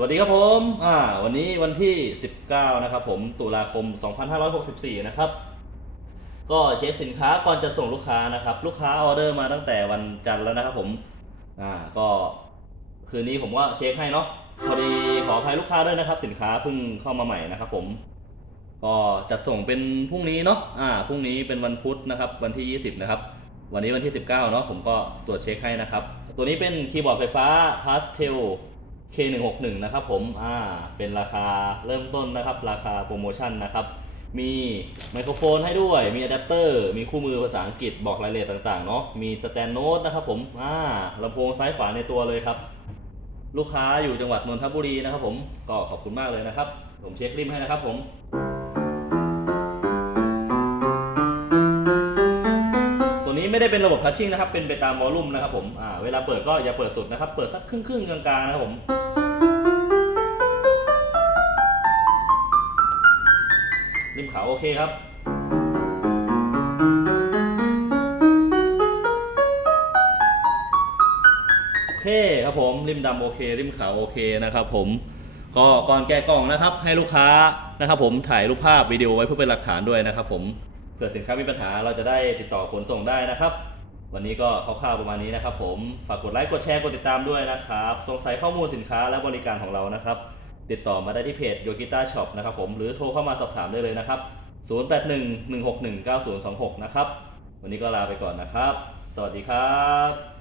สวัสดีครับผมอ่าวันนี้วันที่ 19 นะครับผม ตุลาคม 2564 นะครับ ก็เช็คสินค้าก่อนจะส่งลูกค้านะครับ ลูกค้าออเดอร์มาตั้งแต่วันจันทร์แล้วนะครับผม อ่า ก็คืนนี้ผมก็เช็คให้เนาะ พอดีขออภัยลูกค้าด้วยนะครับ สินค้าเพิ่งเข้ามาใหม่นะครับผม ก็จะส่งเป็นพรุ่งนี้เนาะ อ่า พรุ่งนี้เป็นวันพุธนะครับ วันที่ 20 นะครับ วันนี้วันที่ 19 เนาะ ผมก็ตรวจเช็คให้นะครับ ตัวนี้เป็นคีย์บอร์ดไฟฟ้า Pastel K161 นะครับผม อ่า เป็นราคาเริ่มต้นนะครับ ราคาโปรโมชั่นนะครับ มีไมโครโฟนให้ด้วย มีอะแดปเตอร์ มีคู่มือภาษาอังกฤษ บอกรายละเอียดต่างๆ เนาะ มีสแตนโนดนะครับผม อ่าลำโพงซ้ายขวาในตัวเลยครับ ลูกค้าอยู่จังหวัดนนทบุรีนะครับผม ก็ขอบคุณมากเลยนะครับ ผมเช็คริมให้นะครับผม ไม่ได้เป็นระบบทัชชิ่งนะครับ เป็นไปตามวอลลุ่มนะครับผมอ่าเวลาเปิดก็อย่าเปิดสุดนะครับ เปิดสักครึ่งครึ่งกลางๆนะครับผมริมขาวโอเคครับโอเคครับผมริมดำโอเค ริมขาวโอเคนะครับผมก็ก่อนแกะกล่องนะครับ ให้ลูกค้านะครับผมถ่ายรูปภาพวิดีโอไว้เพื่อเป็นหลักฐานด้วยนะครับผม เผื่อสินค้ามีปัญหาเราจะได้ติดต่อขนส่งได้นะครับ วันนี้ก็คร่าวๆประมาณนี้นะครับ ผมฝากกดไลค์กดแชร์กดติดตามด้วยนะครับสงสัยข้อมูลสินค้าและบริการของเรานะครับ ติดต่อมาได้ที่เพจโยกิต้าช็อปนะครับผมหรือโทรเข้ามาสอบถามได้เลยนะครับ 0811619026 นะครับ วันนี้ก็ลาไปก่อนนะครับ สวัสดีครับ